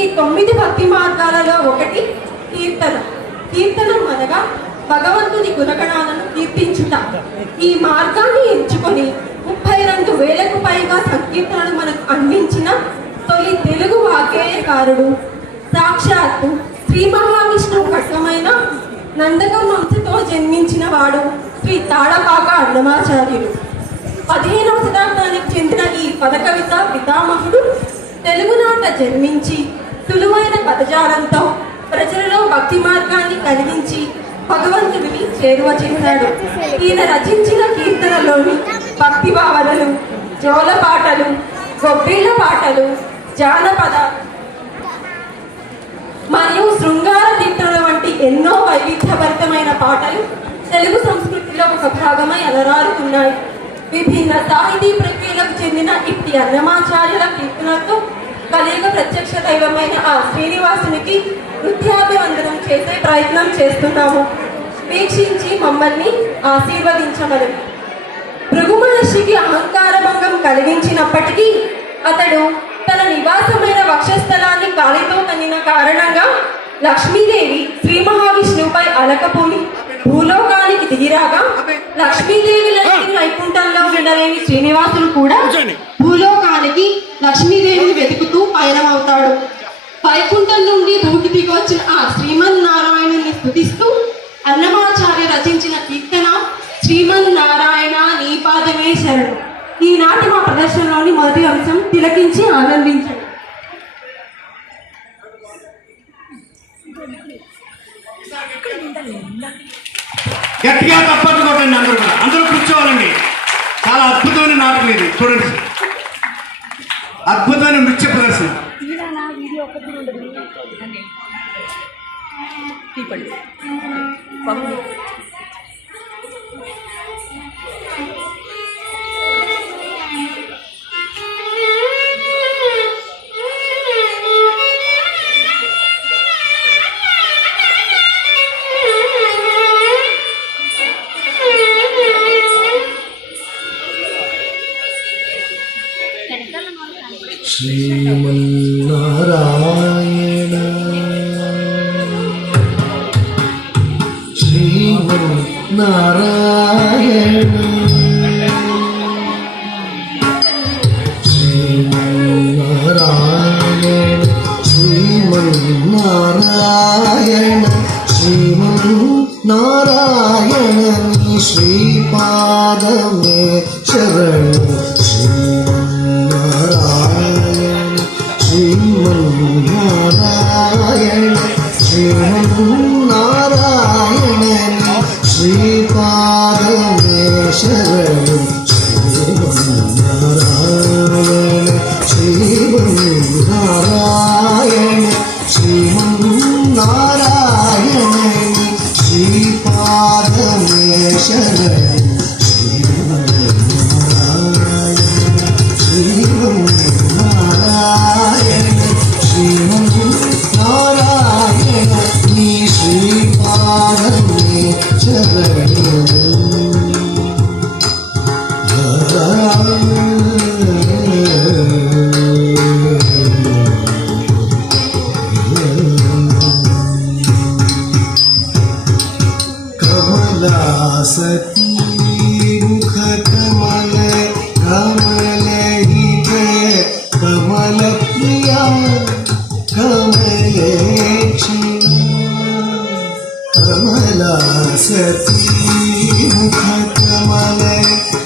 ఈ 9 భక్తి మార్గాలలో ఒకటి కీర్తన. కీర్తనం అనగా భగవంతుని గుణగణాలను కీర్తించుట. ఈ మార్గాన్ని ఎంచుకొని 32,000కు పైగా సంకీర్తనలు మనకు అందించిన తొలి తెలుగు వాగ్గేయకారుడు సాక్షాత్తు శ్రీ మహావిష్ణువు ఖడ్గమైన నందకం వంశతో జన్మించిన వాడు శ్రీ తాళపాక అన్నమాచార్యులు. 15వ శతాబ్దానికి చెందిన ఈ పదకవిత పితామహుడు తెలుగునాట జన్మించి సులువైన పదజాలంతో ప్రజలలో భక్తి మార్గాన్ని కలిగించి భగవంతుడిని చేరువ చేశాడు. ఈయన రచించిన కీర్తనలోని భక్తి భావనలు, జోల పాటలు, గొబ్బిళ్ళ పాటలు, జానపద మరియు శృంగార కీర్తనల వంటి ఎన్నో వైవిధ్యభరితమైన పాటలు తెలుగు సంస్కృతిలో ఒక భాగమై అలరారుతున్నాయి. విభిన్న సాహితీ ప్రక్రియలకు చెందిన ఇట్టి అన్నమాచార్యుల కీర్తనలతో కలియుగ ప్రత్యక్ష దైవమైన ఆ శ్రీనివాసునికి నృత్యాభివందనం చేసే ప్రయత్నం చేస్తున్నాము. వీక్షించి మమ్మల్ని ఆశీర్వదించమని. భృగు మహర్షికి అహంకార భంగం కలిగించినప్పటికీ అతడు తన నివాసమైన వక్షస్థలాన్ని గాలితో తన్నిన కారణంగా లక్ష్మీదేవి శ్రీ మహావిష్ణువుపై అలకపోని భూలోకానికి దిగిరాగా లక్ష్మీదేవి వైకుంఠంలో ఉండలేని శ్రీనివాసులు కూడా భూలోకానికి లక్ష్మీదేవిని వెతుకుతూ పయనమవుతాడు. వైకుంఠం నుండి భూకి దిగొచ్చిన ఆ శ్రీమన్నారాయణుని స్తుతిస్తూ అన్నమాచార్య రచించిన కీర్తన శ్రీమన్నారాయణ నీ పాదమే శరణు. ఈనాటి మా ప్రదర్శనలోని మొదటి అంశం తిలకించి ఆనందించండి. గట్టిగా తప్పట్టు కొట్టండి. అందరూ కూర్చోవాలండి. చాలా అద్భుతమైన నాటకం ఇది. చూడండి, అద్భుతమైన నృత్య ప్రదర్శన. శ్రీమన్నారాయణ శ్రీమన్నారాయణ శ్రీమన్నారాయణ శ్రీమన్నారాయణ శ్రీమన్నారాయణ నీ శ్రీపాదమే శరణు. శ్రీమన్నారాయణ శ్రీమన్నారాయణ శ్రీపాదమే శరణు. శ్రీమన్నారాయణ శ్రీమన్నారాయణ శ్రీమన్నారాయణ శ్రీపాదమే శరణు. శ్రీమన్నారాయణ శ్రీమన్నారాయణ నీ శ్రీపాదమే శరణు. కమలాసతి ముఖ కమల కమలహిత కమల ప్రియా కమలేక్షణ. కమలాసతి ముఖ కమల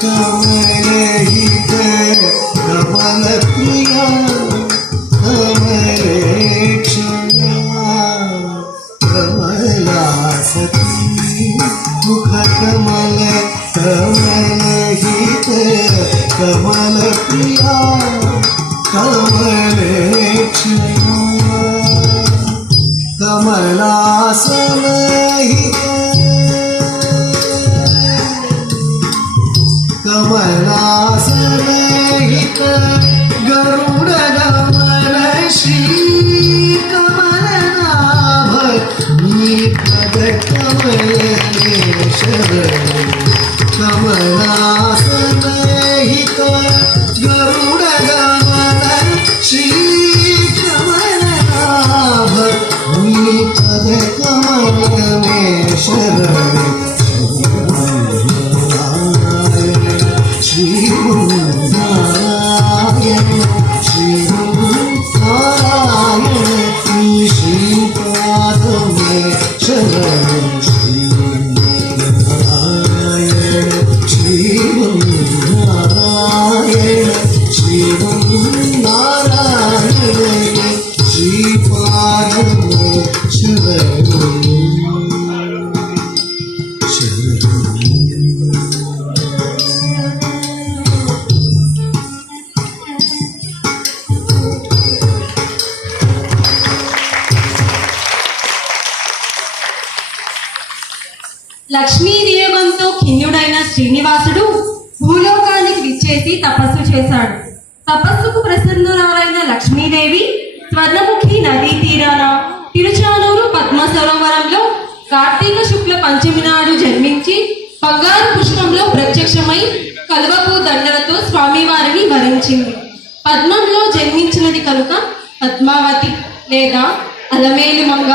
కమలహిత కమల ప్రియా కమలేక్షణ. కమలాసతి ముఖ కమల కమలహిత కమల ప్రియా కమలేక్షణ. కమలాసనహిత కమలాసనహిత గరుడ గమన శ్రీ కమలనాభ నీ పద కమలే శరణు. కమలాసనహిత గరుడ గమన శ్రీ కమలనాభ శరణి శ్రీమన్నారాయణ శ్రీమన్నారాయణ శ్రీపాదమే శరణం శ్రీమన్నారాయణ శ్రీమన్నారాయణ శ్రీమన్నారాయణ శ్రీపాదమే శరణం లక్ష్మీ నియోగంతో ఖిన్నుడైన శ్రీనివాసుడు భూలోకానికి విచ్చేసి తపస్సు చేశాడు. తపస్సుకు ప్రసన్నురాలైన లక్ష్మీదేవి స్వర్ణముఖి నదీ తీరాన తిరుచానూరు పద్మ సరోవరంలో కార్తీక శుక్ల పంచమి నాడు జన్మించి బంగారు పుష్పంలో ప్రత్యక్షమై కలువపు దండలతో స్వామివారిని వరించింది. పద్మంలో జన్మించినది కనుక పద్మావతి లేదా అలమేలు మంగ.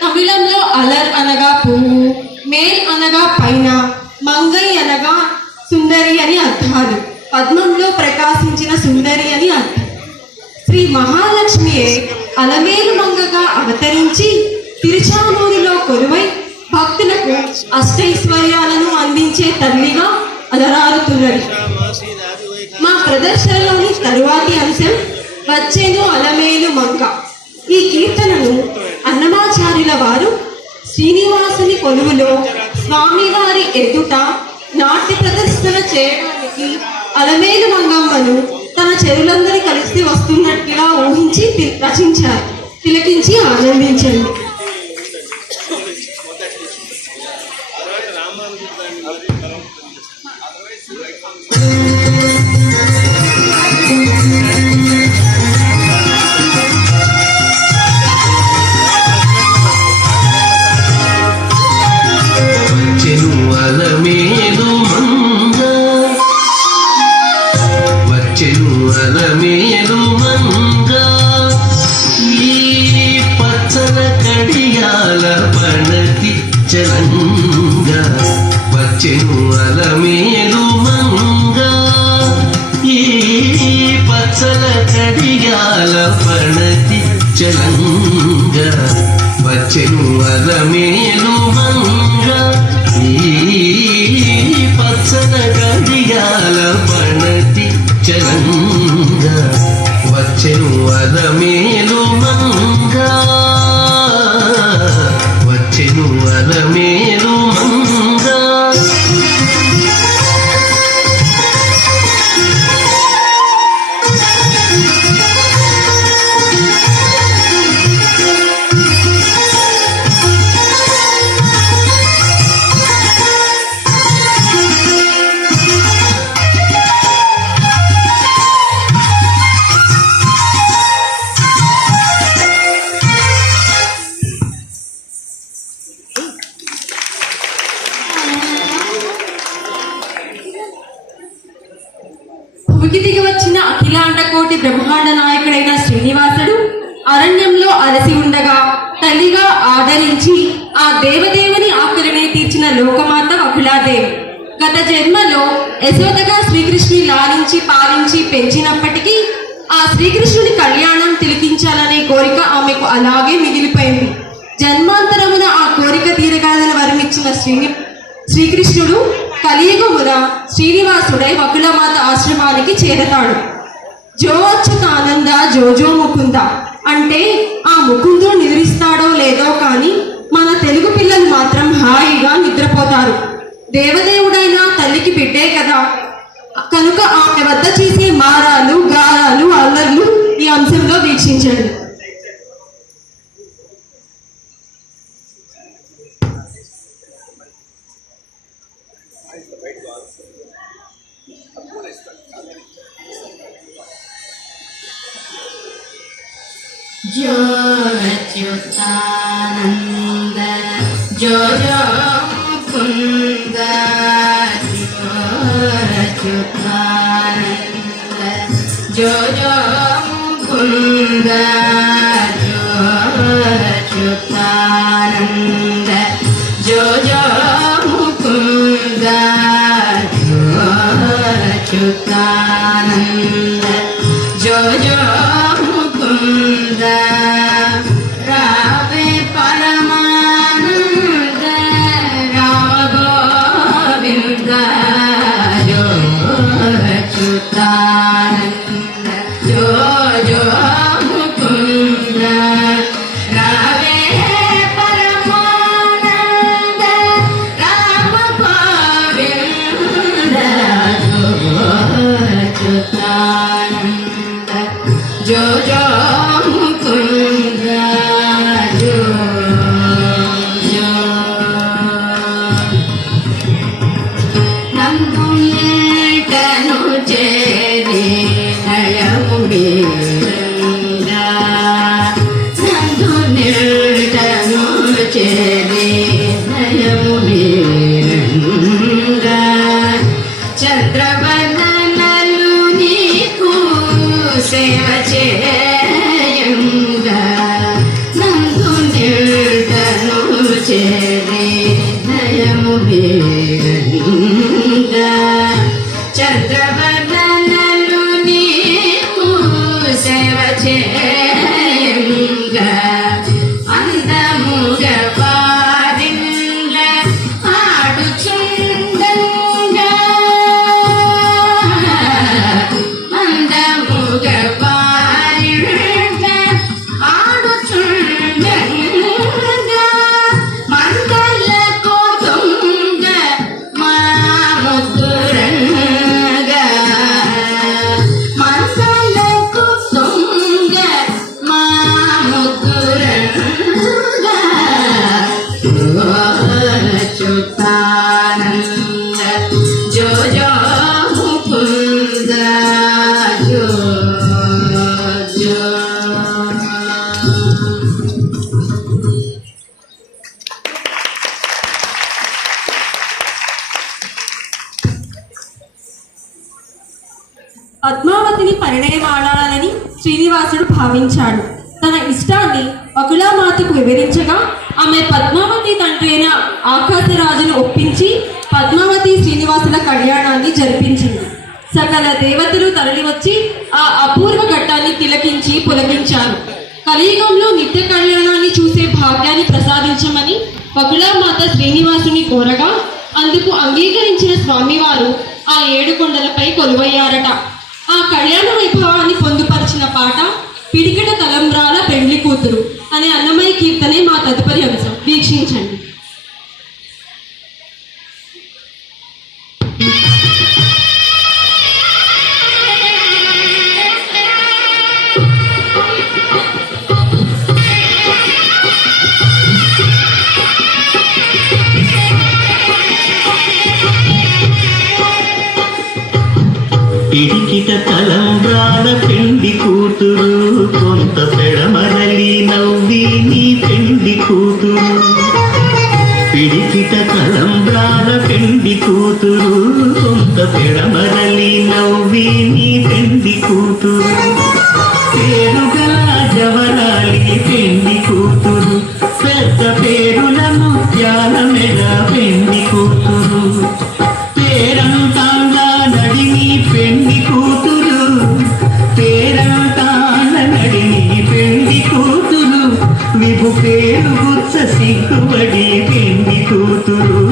తమిళంలో అలర్ అనగా పువ్వు, మేల్ అనగా పైన, మంగై అనగా సుందరి అని అర్థాలు. పద్మంలో ప్రకాశించిన సుందరి అని అర్థం. శ్రీ మహాలక్ష్మియే అలమేలు మంగగా అవతరించి తిరుచానూరులో కొలువై భక్తులకు అష్టైశ్వర్యాలను అందించే తల్లిగా అలరారుతున్నది. మా ప్రదర్శనలోని తరువాతి అంశం వచ్చేను అలమేలు మంగ. ఈ కీర్తనను అన్నమాచార్యుల వారు శ్రీనివాసుని కొలువులో స్వామివారి ఎదుట నాట్య ప్రదర్శన చేయడానికి అలమేలు మంగమ్మను తన చెరులందరి కలిసి వస్తున్నట్టుగా ఊహించి రచించారు. తిలకించి ఆనందించండి. అలమేలు మంగ ఈ పచ్చల కడియాల పణతి చలంగ వచ్చెను అలమేలు మంగ ఈ పచ్చల కడియాల పణతి చలంగ వచ్చెను అలమేలు మంగ ఈ పచ్చల కడియాల పణతి చలంగ వచ్చెను అలమేలు మంగ వచ్చెను అలమేలు మంగ భూమికి దిగి వచ్చిన అఖిలాండ కోటి బ్రహ్మాండ నాయకుడైన శ్రీనివాసుడు అరణ్యంలో అలసి ఉండగా తల్లిగా ఆదరించి ఆ దేవదేవుని ఆకలిని తీర్చిన లోకమాత అఖిలాదేవి. గత జన్మలో యశోదగా శ్రీకృష్ణుని లాలించి పాలించి పెంచినప్పటికీ ఆ శ్రీకృష్ణుని కళ్యాణం తిలకించాలనే కోరిక ఆమెకు అలాగే మిగిలిపోయింది. జన్మాంతరమున ఆ కోరిక తీరగాలని వరమిచ్చిన శ్రీకృష్ణుడు కలియుగమున శ్రీనివాసుడై వకులమాత ఆశ్రమానికి చేరతాడు. జో అచ్యుతానంద జోజో ముకుంద అంటే ఆ ముకుందుడు నిద్రిస్తాడో లేదో కానీ మన తెలుగు పిల్లలు మాత్రం హాయిగా నిద్రపోతారు. దేవదేవుడైన తల్లికి బిడ్డే కదా కనుక ఆమె వద్ద చేసే మారాలు గారాలు అల్లర్లు ఈ అంశంలో వీక్షించండి. जो अच्युतानंद जो जो मुकुंद जो अच्युतानंद जो जो मुकुंद जो अच्युतानंद जो जो భావించాడు. తన ఇష్టాన్ని అకులామాతకు వివరించగా ఆమె పద్మావతి తండ్రి అయిన ఆకాశరాజును ఒప్పించి పద్మావతి శ్రీనివాసుల కళ్యాణాన్ని జరిపించింది. సకల దేవతలు తరలివచ్చి ఆ అపూర్వ ఘట్టాన్ని తిలకించి పులకించారు. కలియుగంలో నిత్య కళ్యాణాన్ని చూసే భాగ్యాన్ని ప్రసాదించమని బకుళామాత శ్రీనివాసుని కోరగా అందుకు అంగీకరించిన స్వామివారు ఆ 7 కొండలపై కొలువయ్యారట. ఆ కళ్యాణ వైభవాన్ని పొందుపరిచిన పాట పిడికిట తలంబ్రాల పెండ్లి కూతురు అనే అన్నమయ్య కీర్తనే మా తదుపరి అంశం. వీక్షించండి. పిడికిట తలంబ్రాల పెండి కూతురు కొంత పెడమరలి నవ్వి నీ పెండి కూతురు. పిడికిట తలంబ్రాల పెండి కూతురు కొంత పెడమరలి నవ్వి నీ పెండి కూతురు. పేరుగల జవరాలి పెండి కూతురు పెద్ద పేరుల ముత్యాల మెడ పెండి కూతురు. పేరంతాంగా నడిని పెండి కూతురు పేరంతాండ నడిని పెండి కూతురు. విభు పేరు గుచ్చ సిగ్గుబడి పెండి కూతురు.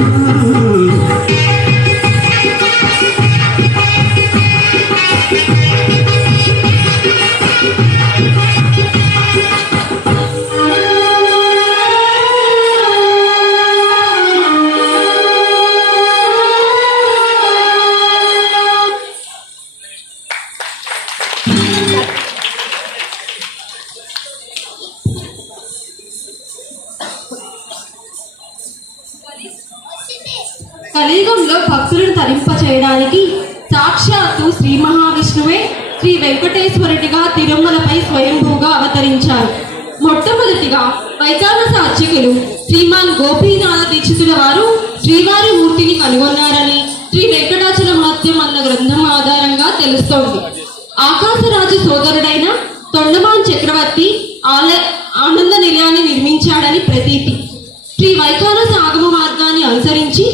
కలియుగంలో భక్తులను తరింప చేయడానికి సాక్షాత్తు శ్రీ మహావిష్ణువే శ్రీ వెంకటేశ్వరుడిగా తిరుమలపై స్వయంభూగా అవతరించారు. మొట్టమొదటిగా వైకానస అర్చకులు శ్రీమాన్ గోపీనాథ దీక్షితుల వారు శ్రీవారి మూర్తిని కనుగొన్నారని శ్రీ వెంకటాచల మహత్యం అన్న గ్రంథం ఆధారంగా తెలుస్తోంది. ఆకాశరాజు సోదరుడైన తొండమాన్ చక్రవర్తి ఆనంద నిలయాన్ని నిర్మించాడని ప్రతీతి. శ్రీ వైకానస ఆగమ మార్గాన్ని అనుసరించి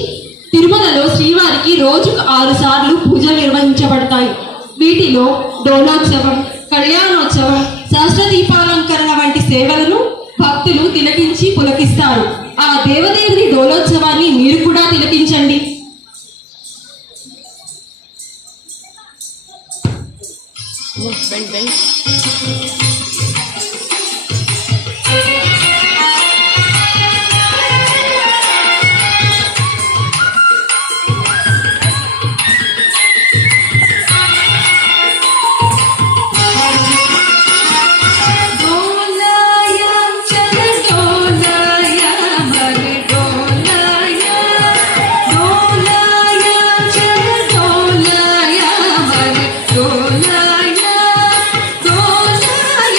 తిరుమలలో శ్రీవారికి రోజుకు 6 సార్లు పూజలు నిర్వహించబడతాయి. వీటిలో డోలోత్సవం, కళ్యాణోత్సవం, సహస్ర దీపాలంకరణ వంటి సేవలను భక్తులు తిలకించి పులకిస్తారు. ఆ దేవదేవుని డోలోత్సవాన్ని మీరు కూడా తిలకించండి. డోలయ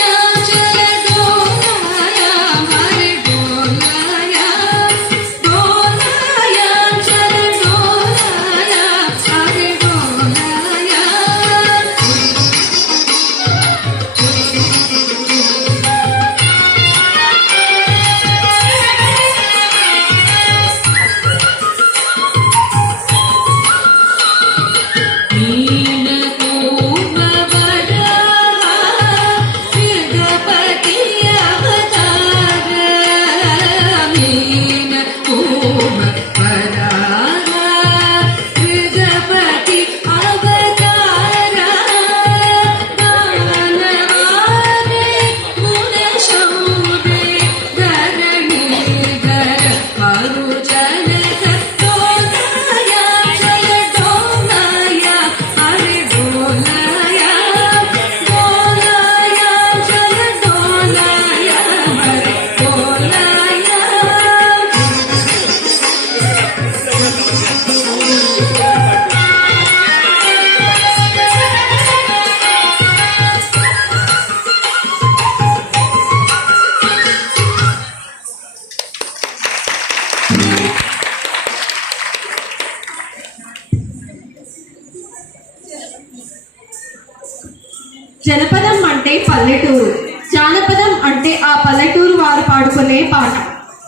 జానపదం అంటే ఆ పల్లెటూరు వారు పాడుకునే పాట.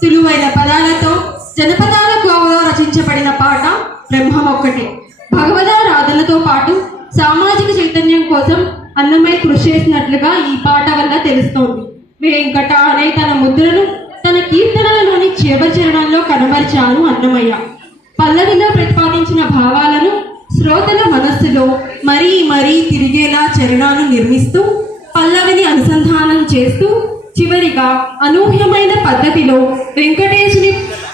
సులువైన పదాలతో జనపదాల కోవలో రచించబడిన పాట బ్రహ్మమొక్కటే. భగవదారాధనతో పాటు సామాజిక చైతన్యం కోసం అన్నమయ్య కృషి చేసినట్లుగా ఈ పాట వల్ల తెలుస్తోంది. వెంకట అనే తన ముద్రను తన కీర్తనలలోని చివరి చరణంలో కనబరిచారు అన్నమయ్య. పల్లవిలో ప్రతిపాదించిన భావాలను శ్రోతల మనస్సులో మరీ మరీ తిరిగేలా చరణాలు నిర్మిస్తూ పల్లవిని అనుసంధానం చేస్తూ చివరిగా అనూహ్యమైన పద్ధతిలో వెంకటేశుని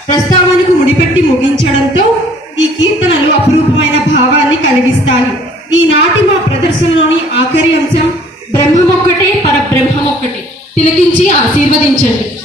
ప్రస్తావనకు ముడిపెట్టి ముగించడంతో ఈ కీర్తనలు అపురూపమైన భావాన్ని కలిగిస్తాయి. ఈనాటి మా ప్రదర్శనలోని ఆఖరి అంశం బ్రహ్మమొక్కటే పరబ్రహ్మమొక్కటే. తిలకించి ఆశీర్వదించండి.